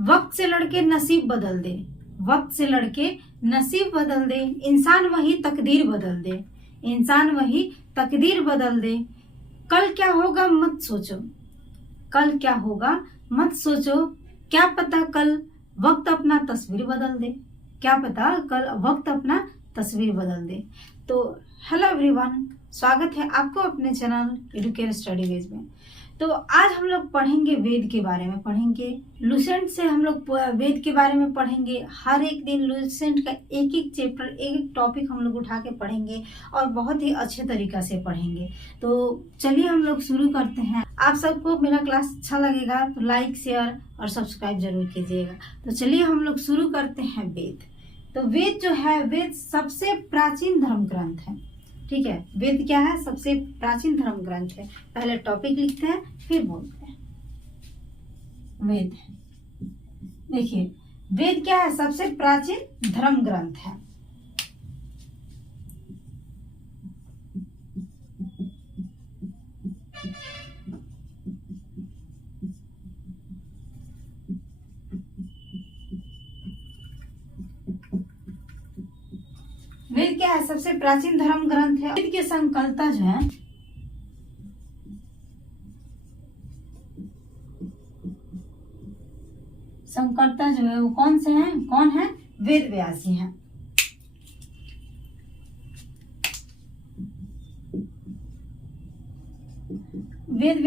वक्त से लड़के नसीब बदल दे, वक्त से लड़के नसीब बदल दे, इंसान वही तकदीर बदल दे, इंसान वही तकदीर बदल दे। कल क्या होगा मत सोचो, कल क्या होगा मत सोचो, क्या पता कल वक्त अपना तस्वीर बदल दे, क्या पता कल वक्त अपना तस्वीर बदल दे। तो हेलो एवरीवन, स्वागत है आपको अपने चैनल एडुकेट स्टडी वेज में। तो आज हम लोग पढ़ेंगे वेद के बारे में, पढ़ेंगे लूसेंट से हम लोग वेद के बारे में पढ़ेंगे। हर एक दिन लूसेंट का एक एक चैप्टर, एक एक टॉपिक हम लोग उठा के पढ़ेंगे और बहुत ही अच्छे तरीका से पढ़ेंगे। तो चलिए हम लोग शुरू करते हैं। आप सबको मेरा क्लास अच्छा लगेगा तो लाइक, शेयर और सब्सक्राइब जरूर कीजिएगा। तो चलिए हम लोग शुरू करते हैं वेद। तो वेद जो है, वेद सबसे प्राचीन धर्म ग्रंथ है। ठीक है, वेद क्या है? सबसे प्राचीन धर्म ग्रंथ है। पहले टॉपिक लिखते हैं फिर बोलते हैं। वेद, देखिए वेद क्या है? सबसे प्राचीन धर्म ग्रंथ है। वेद क्या है? सबसे प्राचीन धर्म ग्रंथ है। वेद के संकल्पता जो है, संकर्ता जो है वो कौन से हैं? कौन है? वेद व्यास जी हैं। वेद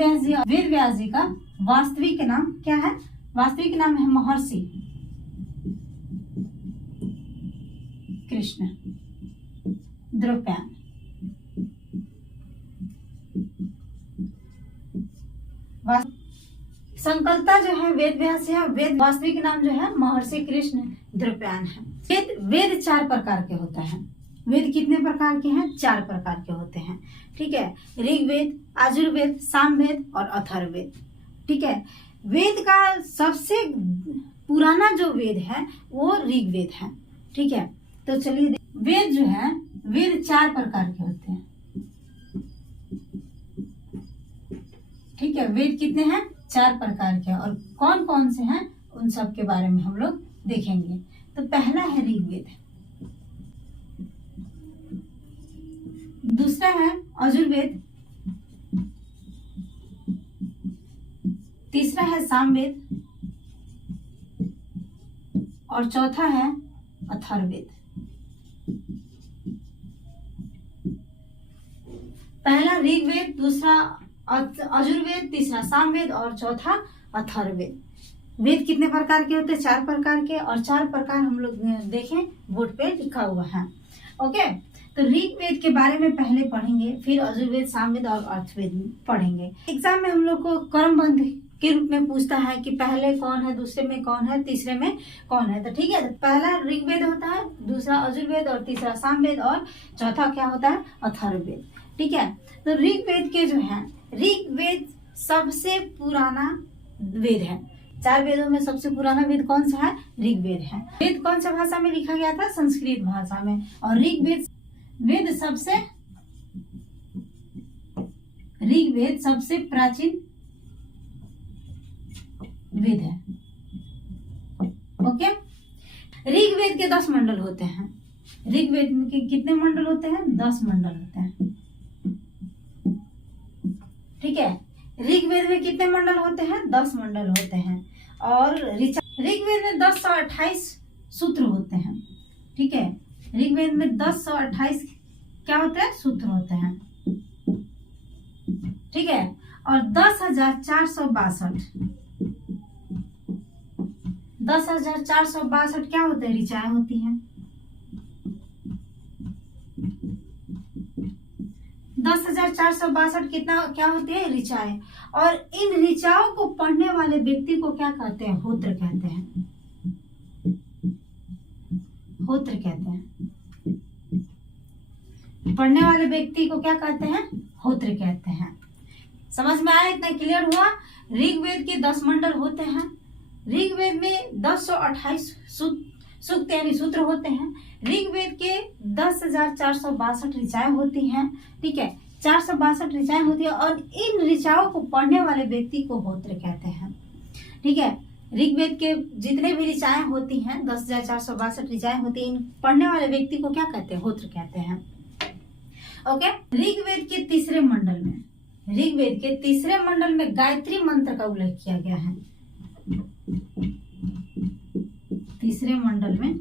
व्यास जी का वास्तविक नाम क्या है? वास्तविक नाम है महर्षि कृष्ण द्रव्यान। संकल्पता जो है वेद व्यास है। वेद वास्तविक नाम जो है महर्षि कृष्ण द्रव्यान है। वेद 4 प्रकार के होते हैं। वेद कितने प्रकार के हैं? 4 प्रकार के होते हैं। ठीक है, ऋग्वेद, यजुर्वेद, सामवेद और अथर्ववेद। ठीक है, वेद का सबसे पुराना जो वेद है वो ऋग्वेद है। ठीक है, तो चलिए वेद जो है, वेद 4 प्रकार के होते हैं। ठीक है, वेद कितने हैं? 4 प्रकार के। और कौन कौन से हैं उन सब के बारे में हम लोग देखेंगे। तो पहला है ऋग्वेद, दूसरा है यजुर्वेद, तीसरा है सामवेद और चौथा है अथर्ववेद। पहला ऋग्वेद, दूसरा यजुर्वेद, तीसरा सामवेद और चौथा अथर्ववेद। वेद कितने प्रकार के होते हैं? 4 प्रकार के। और 4 प्रकार हम लोग देखें, बोर्ड पे लिखा हुआ है। ओके, तो ऋग्वेद के बारे में पहले पढ़ेंगे, फिर यजुर्वेद, सामवेद और अथर्ववेद पढ़ेंगे। एग्जाम में हम लोग को क्रमबद्ध के रूप में पूछता है कि पहले कौन है, दूसरे में कौन है, तीसरे में कौन है। तो ठीक है, पहला ऋग्वेद होता है, दूसरा यजुर्वेद और तीसरा सामवेद और चौथा क्या होता है? अथर्ववेद। ठीक है, तो ऋग्वेद के जो है, ऋग्वेद सबसे पुराना वेद है। 4 वेदों में सबसे पुराना वेद कौन सा है? ऋग्वेद है। वेद कौन सा भाषा में लिखा गया था? संस्कृत भाषा में। और ऋग्वेद सबसे प्राचीन वेद है। ओके, ऋग्वेद के 10 मंडल होते हैं। ऋग्वेद में कितने मंडल होते हैं? 10 मंडल होते हैं। ठीक है, ऋग्वेद में कितने मंडल होते हैं? 10 मंडल होते हैं। और ऋग्वेद में 1028 सूत्र होते हैं। ठीक है, ऋग्वेद में 1028 क्या होते हैं? सूत्र होते हैं। ठीक है, और 10,462 क्या होते हैं? ऋचाएं होती हैं। 10,462 क्या होते हैं? ऋचाएं। और इन ऋचाओं को पढ़ने वाले व्यक्ति को क्या कहते हैं? होत्र कहते हैं। होत्र कहते हैं। पढ़ने वाले व्यक्ति को क्या कहते हैं? होत्र कहते हैं। समझ में आया? इतना क्लियर हुआ? ऋग्वेद के 10 मंडल होते हैं। ऋग्वेद में 1028 सूक्त यानी सूत्र होते हैं। ऋग्वेद के 10,462 ऋचाएं होती हैं। ठीक है, 462 ऋचाएं होती है और इन ऋचाओं को पढ़ने वाले व्यक्ति को होत्र कहते हैं। ठीक है, ऋग्वेद के जितने भी ऋचाएं होती हैं 10,462 ऋचाएं होती हैं, इन पढ़ने वाले व्यक्ति को क्या कहते हैं? होत्र कहते हैं। ओके, ऋग्वेद के तीसरे मंडल में गायत्री मंत्र का उल्लेख किया गया है। तीसरे मंडल में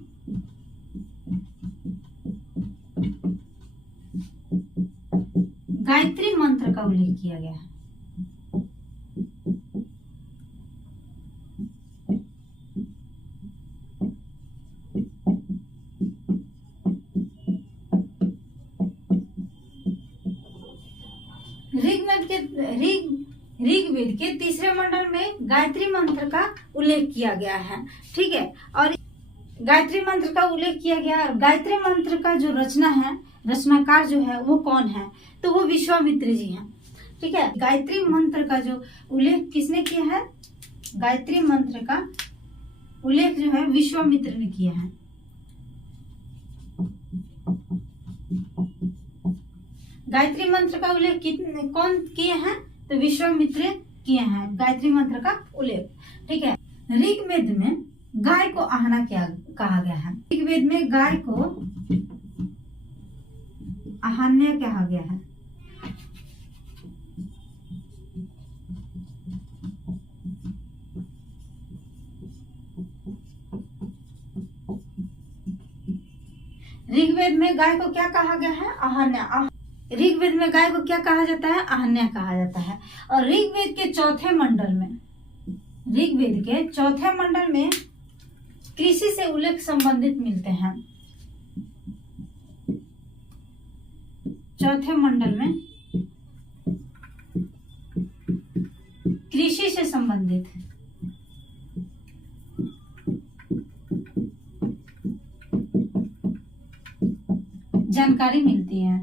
गायत्री मंत्र का उल्लेख किया गया है। ऋग्वेद के तीसरे मंडल में गायत्री मंत्र का उल्लेख किया गया है। ठीक है, और गायत्री मंत्र का उल्लेख किया गया। और गायत्री मंत्र का जो रचनाकार जो है वो कौन है? तो वो विश्वामित्र जी हैं। ठीक है, गायत्री मंत्र का जो उल्लेख किसने किया है? गायत्री मंत्र का उल्लेख जो है विश्वामित्र ने किया है। गायत्री मंत्र का उल्लेख कौन किए हैं? तो विश्वामित्र किए हैं गायत्री मंत्र का उल्लेख। ठीक है, ऋग्वेद में गाय को आहना क्या कहा गया है? ऋग्वेद में गाय को आहन्य कहा गया है। ऋग्वेद में गाय को क्या कहा गया है? आहन्य। ऋग्वेद में गाय को क्या कहा जाता है? आहन्य कहा जाता है। और ऋग्वेद के चौथे मंडल में कृषि से उल्लेख संबंधित मिलते हैं। चौथे मंडल में कृषि से संबंधित जानकारी मिलती है।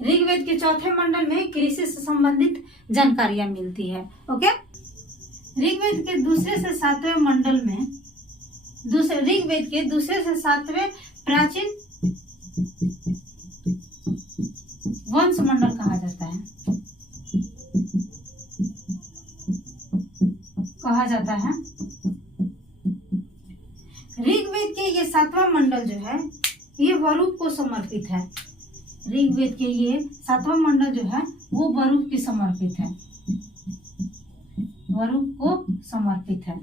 ऋग्वेद के चौथे मंडल में कृषि से संबंधित जानकारियां मिलती है। ओके, ऋग्वेद के दूसरे से सातवें मंडल में ऋग्वेद के दूसरे से सातवें प्राचीन वंश मंडल कहा जाता है। ऋग्वेद के ये सातवां मंडल जो है ये वरुक को समर्पित है। ऋग्वेद के ये सातवां मंडल जो है वो वरुक की समर्पित है। वरुक को समर्पित है।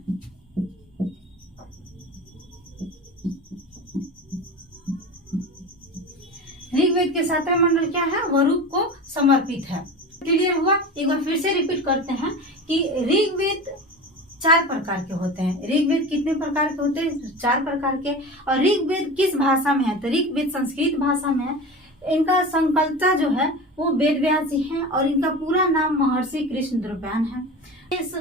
ऋग्वेद के सातवां मंडल क्या है? वरुक को समर्पित है। क्लियर हुआ? एक बार फिर से रिपीट करते हैं कि ऋग्वेद 4 प्रकार के होते हैं। ऋग्वेद कितने प्रकार के होते हैं? 4 प्रकार के। और ऋग्वेद किस भाषा में है? तो ऋग्वेद संस्कृत भाषा में है। इनका संकल्पता जो है वो वेद व्यास जी हैं और इनका पूरा नाम महर्षि कृष्ण द्रव्यान है।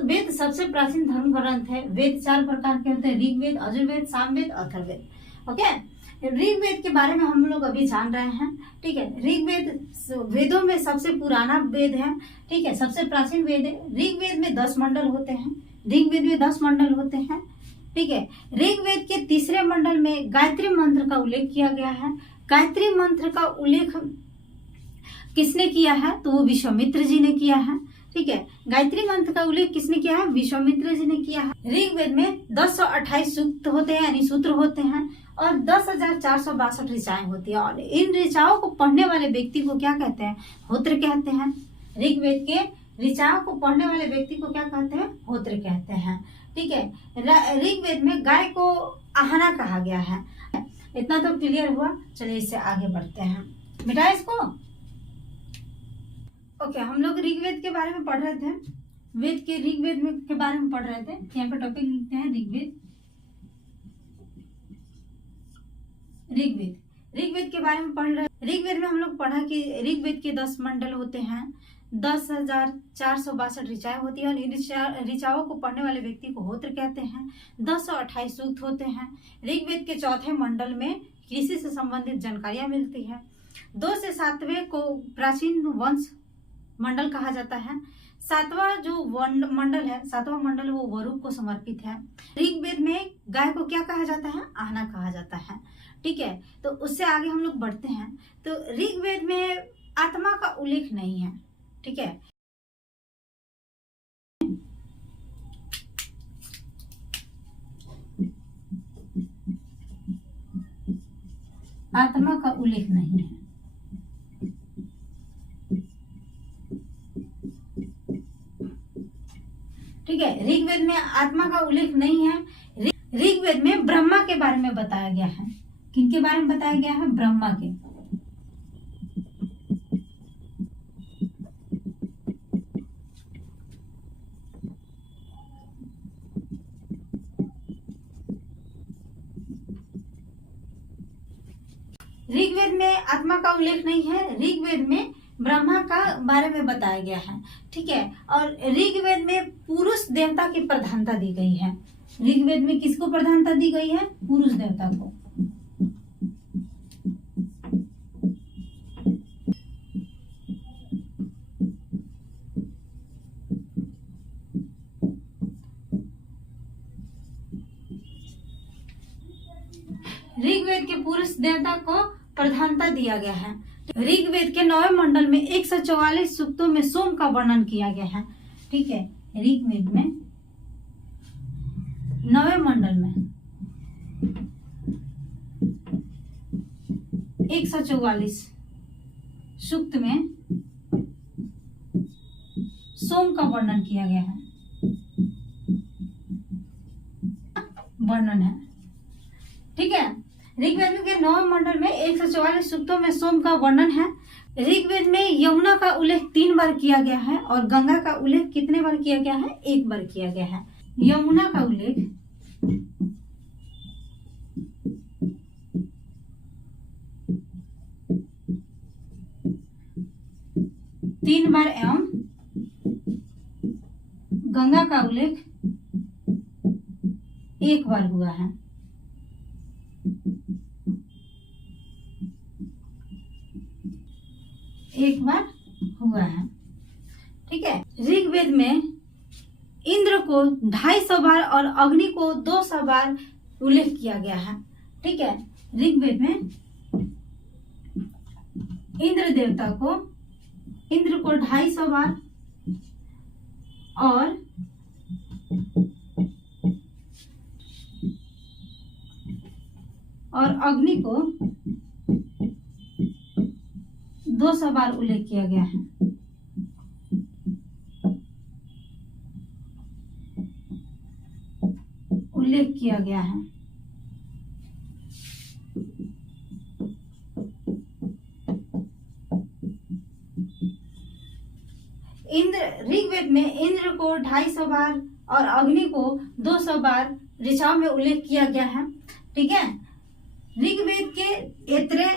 वेद सबसे प्राचीन धर्म ग्रंथ है। वेद 4 प्रकार के होते हैं, ऋग्वेद, यजुर्वेद, सामवेद, अथर्ववेद। ओके, ऋग्वेद के बारे में हम लोग अभी जान रहे हैं। ठीक है, ऋग्वेद वेदों में सबसे पुराना वेद है। ठीक है, सबसे प्राचीन वेद है। ऋग्वेद में 10 मंडल होते हैं। ठीक है, ऋग्वेद के तीसरे मंडल में गायत्री मंत्र का उल्लेख किया गया है। गायत्री मंत्र का उल्लेख किसने किया है? तो वो विश्वामित्र जी ने किया है। ठीक है, गायत्री मंत्र का उल्लेख किसने किया है? विश्वामित्र जी ने किया है। ऋग्वेद में 1028 सूक्त होते हैं यानी सूत्र होते हैं और 10,462 ऋचाएं होती है। और इन ऋचाओं को पढ़ने वाले व्यक्ति को क्या कहते हैं? होत्र कहते हैं। ऋग्वेद के ऋचाओं को पढ़ने वाले व्यक्ति को क्या कहते हैं? होत्र कहते हैं। ठीक है, ऋग्वेद में गाय को आहना कहा गया है। इतना तो क्लियर हुआ। चलिए इससे आगे बढ़ते हैं। मिटा इसको। ओके, हम लोग ऋग्वेद के बारे में पढ़ रहे थे। ऋग्वेद के बारे में पढ़ रहे थे। यहाँ पे टॉपिक लिखते हैं ऋग्वेद के बारे में पढ़ रहे। ऋग्वेद में हम लोग पढ़ा कि ऋग्वेद के 10 मंडल होते हैं, 10,462 ऋचाएं होती है और इन ऋचाओं को पढ़ने वाले व्यक्ति को होत्र कहते हैं। 1028 सूक्त होते हैं। ऋग्वेद के चौथे मंडल में कृषि से संबंधित जानकारियां मिलती है। 2 से 7वें को प्राचीन वंश मंडल कहा जाता है। 7वां जो मंडल है, 7वां मंडल वो वरुक को समर्पित है। ऋग्वेद में गाय को क्या कहा जाता है? आहना कहा जाता है। ठीक है, तो उससे आगे हम लोग बढ़ते हैं। तो ऋग्वेद में आत्मा का उल्लेख नहीं है। ठीक है, आत्मा का उल्लेख नहीं है। ठीक है, ऋग्वेद में आत्मा का उल्लेख नहीं है। ऋग्वेद में ब्रह्मा के बारे में बताया गया है। किनके बारे में बताया गया है? ब्रह्मा के। ऋग्वेद में आत्मा का उल्लेख नहीं है, ऋग्वेद में ब्रह्मा का बारे में बताया गया है। ठीक है, और ऋग्वेद में पुरुष देवता की प्रधानता दी गई है। ऋग्वेद में किसको प्रधानता दी गई है? पुरुष देवता को। ऋग्वेद के पुरुष देवता को प्रधानता दिया गया है। ऋग्वेद के 9वें मंडल में 144 सूक्तों में सोम का वर्णन किया गया है। ठीक है, ऋग्वेद में 9वें मंडल में 144 सूक्त में सोम का वर्णन किया गया है। वर्णन है। ठीक है, ऋग्वेद के 9वें मंडल में 144 सूक्तों में सोम का वर्णन है। ऋग्वेद में यमुना का उल्लेख 3 बार किया गया है और गंगा का उल्लेख कितने बार किया गया है? 1 बार किया गया है। यमुना का उल्लेख 3 बार एवं गंगा का उल्लेख 1 बार हुआ है। एक बार हुआ है। ठीक है, ऋग्वेद में इंद्र को 250 बार और अग्नि को 200 बार उल्लेख किया गया है। ठीक है, ऋग्वेद में इंद्र को 250 बार और अग्नि को 200 बार उल्लेख किया गया है। उल्लेख किया गया है। ऋग्वेद में इंद्र को 250 बार और अग्नि को 200 बार ऋचाओं में उल्लेख किया गया है। ठीक है, ऋग्वेद के ऐत्रेय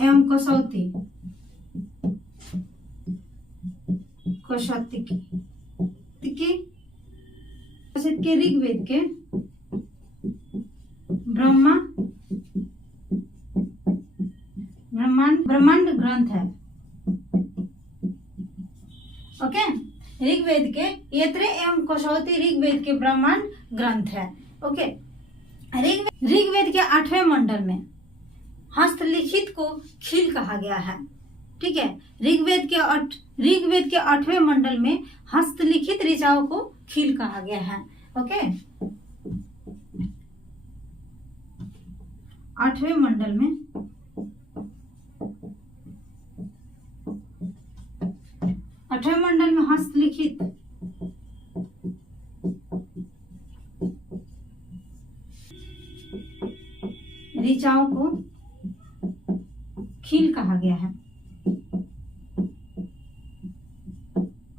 एवं कसौती के ऋग्वेद के ब्रह्मांड ग्रंथ है। ओके, ऋग्वेद के ऐत्रेय एवं कसौती ऋग्वेद के ब्रह्मांड ग्रंथ है। ओके, ऋग्वेद के 8वें मंडल में हस्तलिखित को खील कहा गया है। ठीक है, ऋग्वेद के 8वें मंडल में हस्तलिखित ऋचाओं को खील कहा गया है। ओके, 8वें मंडल में हस्तलिखित ऋचाओं को खील कहा गया है,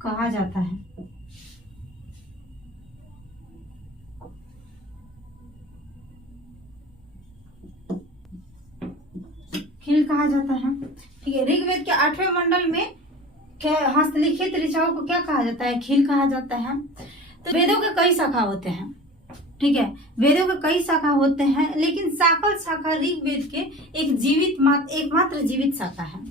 कहा जाता है। खील कहा जाता है। ठीक है, ऋग्वेद के 8वें मंडल में हस्तलिखित ऋचाओं को क्या कहा जाता है? खील कहा जाता है। तो वेदों के कई शाखा होते हैं। ठीक है, वेदों के कई शाखा होते हैं, लेकिन साकल शाखा ऋग्वेद के एकमात्र जीवित शाखा है।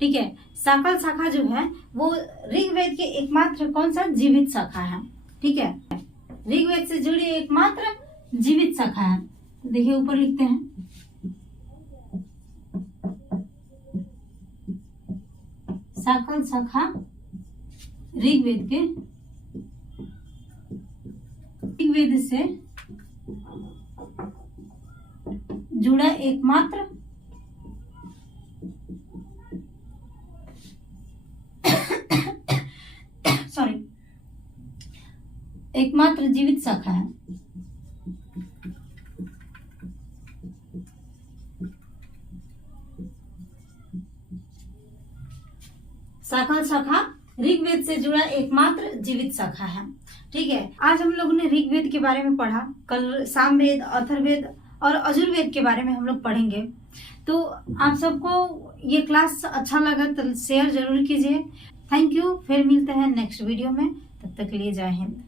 ठीक है, साकल शाखा जो है वो ऋग्वेद के एकमात्र कौन सा जीवित शाखा है। ठीक है, ऋग्वेद से जुड़ी एकमात्र जीवित शाखा है। तो देखिए ऊपर लिखते हैं, सकल शाखा ऋग्वेद के, ऋग्वेद से जुड़ा एकमात्र एकमात्र जीवित शाखा है। सकल शाखा ऋग्वेद से जुड़ा एकमात्र जीवित शाखा है। ठीक है, आज हम लोगों ने ऋग्वेद के बारे में पढ़ा, कल सामवेद, अथर्ववेद और यजुर्वेद के बारे में हम लोग पढ़ेंगे। तो आप सबको ये क्लास अच्छा लगा तो शेयर जरूर कीजिए। थैंक यू, फिर मिलते हैं नेक्स्ट वीडियो में, तब तक के लिए जय हिंद।